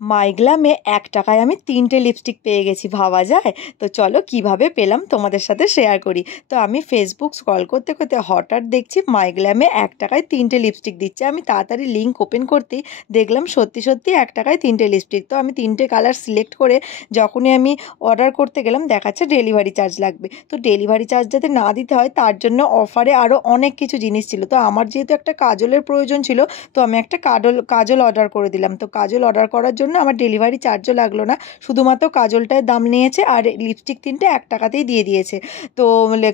মাইগ্লামে 1 টাকায় আমি 3টে লিপস্টিক পেয়ে গেছি, ভাবা যায়? তো চলো কিভাবে পেলাম তোমাদের সাথে শেয়ার করি। তো আমি ফেসবুক স্ক্রল করতে করতে হঠাৎ দেখছি মাইগ্লামে 1 টাকায় 3টে লিপস্টিক দিচ্ছে। আমি তাড়াতাড়ি লিঙ্ক ওপেন করতেই দেখলাম সত্যি সত্যি 1 টাকায় 3টে লিপস্টিক। তো আমি 3টে কালার সিলেক্ট করে যখনই আমি অর্ডার করতে গেলাম দেখাচ্ছে ডেলিভারি চার্জ লাগবে। তো ডেলিভারি চার্জ যাতে না দিতে হয় তার জন্য অফারে আরও অনেক কিছু জিনিস ছিল। তো আমার যেহেতু একটা কাজলের প্রয়োজন ছিল, তো আমি একটা কাজল অর্ডার করে দিলাম। তো কাজল অর্ডার করার জন্য আমার ডেলিভারি চার্জও লাগলো না, শুধুমাত্র কাজলটার দাম নিয়েছে আর লিপস্টিক 3টে 1 টাকাতেই দিয়ে দিয়েছে। তো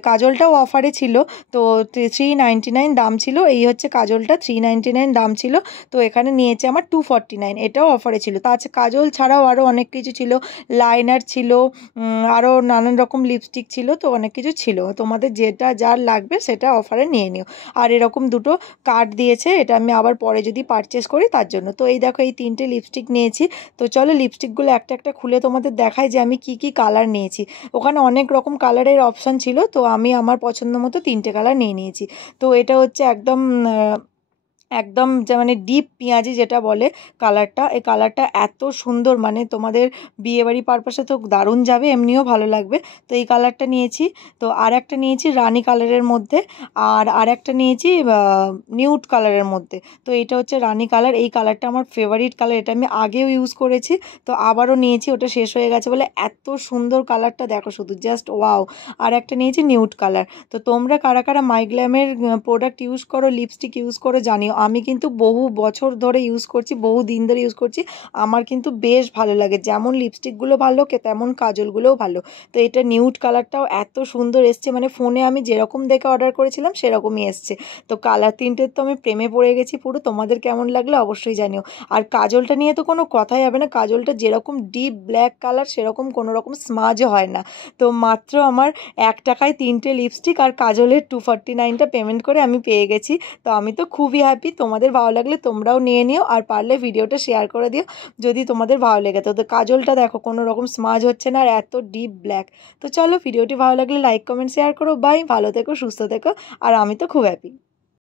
কাজলটাও অফারে ছিল, তো 399 দাম ছিল। এই হচ্ছে কাজলটা, 399 দাম ছিল। তো এখানে নিয়েছে আমার 249, এটাও অফারে ছিল। তাছাড়া কাজল ছাড়াও আরও অনেক কিছু ছিল, লাইনার ছিল, আরও নানান রকম লিপস্টিক ছিল, তো অনেক কিছু ছিল। তোমাদের যেটা যার লাগবে সেটা অফারে নিয়ে নিও। আর এরকম দুটো কার্ড দিয়েছে, এটা আমি আবার পরে যদি পারচেস করি তার জন্য। তো এই দেখো এই 3টে লিপস্টিক নিয়েছি। তো চলো লিপস্টিকগুলো একটা একটা খুলে তোমাদের দেখাই যে আমি কি কি কালার নিয়েছি। ওখানে অনেক রকম কালারের অপশান ছিল, তো আমি আমার পছন্দ মতো 3টে কালার নিয়ে নিয়েছি। তো এটা হচ্ছে একদম একদম মানে ডিপ পেঁয়াজি যেটা বলে কালারটা, এই কালারটা এত সুন্দর, মানে তোমাদের বিয়েবাড়ি পারপাসে তো দারুণ যাবে, এমনিও ভালো লাগবে। তো এই কালারটা নিয়েছি। তো আর একটা নিয়েছি রানি কালারের মধ্যে, আর একটা নিয়েছি নিউড কালারের মধ্যে। তো এটা হচ্ছে রানি কালার, এই কালারটা আমার ফেভারিট কালার, এটা আমি আগেও ইউজ করেছি, তো আবারও নিয়েছি, ওটা শেষ হয়ে গেছে বলে। এত সুন্দর কালারটা দেখো শুধু, জাস্ট ওয়াও। আর একটা নিয়েছি নিউড কালার। তো তোমরা কারা কারা মাইগ্ল্যামের প্রোডাক্ট ইউজ করো, লিপস্টিক ইউজ করো জানিও। আমি কিন্তু বহু বছর ধরে ইউজ করছি, বহু দিন ধরে ইউজ করছি, আমার কিন্তু বেশ ভালো লাগে। যেমন লিপস্টিকগুলো ভালো তেমন কাজলগুলোও ভালো। তো এটা নিউড কালারটাও এত সুন্দর এসছে, মানে ফোনে আমি যেরকম দেখে অর্ডার করেছিলাম সেরকমই এসছে। তো কালার তিনটের তো আমি প্রেমে পড়ে গেছি পুরো। তোমাদের কেমন লাগলো অবশ্যই জানিও। আর কাজলটা নিয়ে তো কোনো কথাই হবে না, কাজলটা যেরকম ডিপ ব্ল্যাক কালার সেরকম কোনো রকম স্মাজও হয় না। তো মাত্র আমার 1 টাকায় 3টে লিপস্টিক আর কাজলের 249টা পেমেন্ট করে আমি পেয়ে গেছি। তো আমি তো খুবই হ্যাপি। তোমাদের ভালো লাগলে তোমরাও নিয়ে নিও, আর পারলে ভিডিওটা শেয়ার করে দিও যদি তোমাদের ভালো লেগে। তো কাজলটা দেখো কোনো রকম স্মাজ হচ্ছে না আর এত ডিপ ব্ল্যাক। তো চলো ভিডিওটি ভালো লাগলে লাইক কমেন্ট শেয়ার করো। বাই, ভালো থেকো, সুস্থ থেকো, আর আমি তো খুব হ্যাপি।